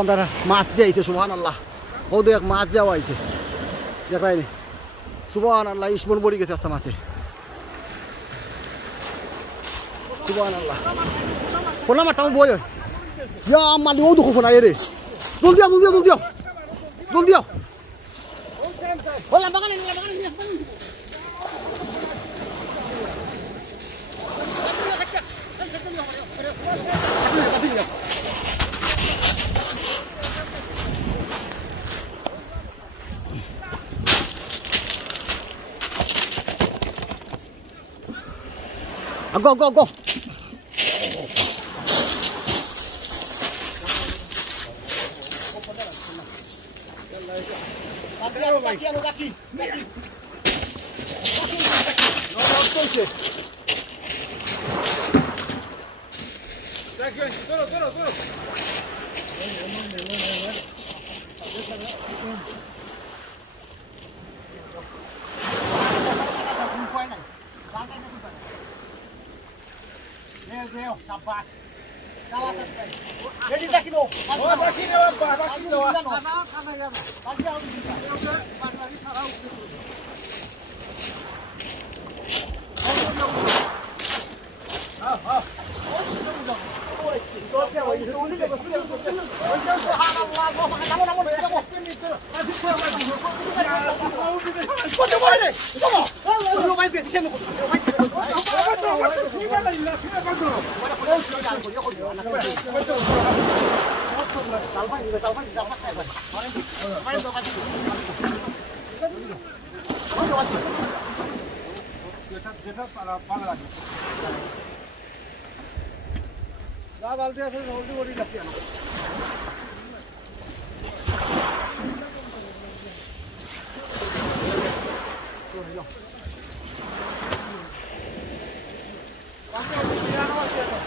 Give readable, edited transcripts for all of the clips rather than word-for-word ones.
আমরা মাছ দিয়ে আইছে সুবহানাল্লাহ ও দেখ মাছ যাওয়া আইছে দেখাই নি সুবহানাল্লাহ ইসমন বড়ি গেছে আস্তা মাছে সুবহানাল্লাহ কোলা মাটা বই ইয়া মালি ও দেখো না রে জলদি আও জলদি আও ওলা বাগানে Go. Meu, sabas. Jadi dah kilo. Oh, dah kilo apa? Dah kilo.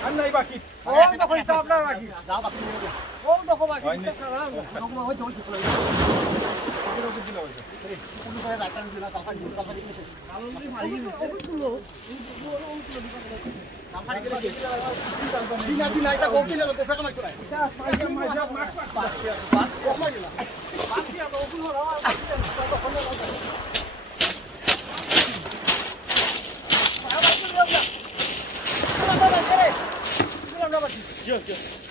Andai baki. Oh, dah kau hisap lah baki. Dah baki. Oh, dah kau baki. Sekarang. Dah kau hoy. Ulu saya datang bila kapan ini sih. Kalau ni mari ni. Kapan lagi? Dina kita kopi nak kopi kamu curai. Kita majak mak. Kau maju lah. Baki apa kopi orang. Yo.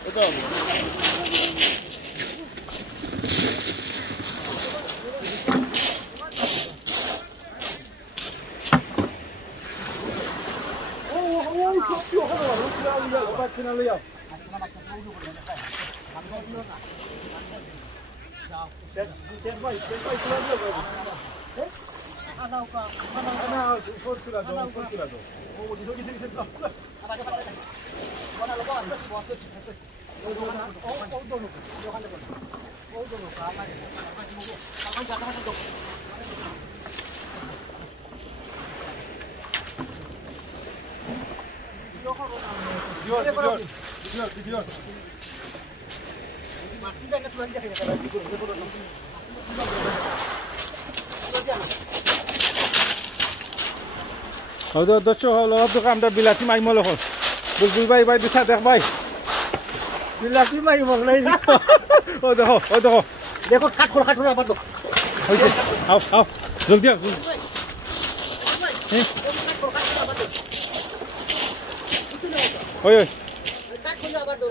Betul. Halo, docho halo tu kamera bilati mai molo hol. Bulbul bay bisa dek bay. Bilati mai molo lain. Oh, देखो काट खोला मत दो आओ जल्दी आओ ओए काट खोला मत दो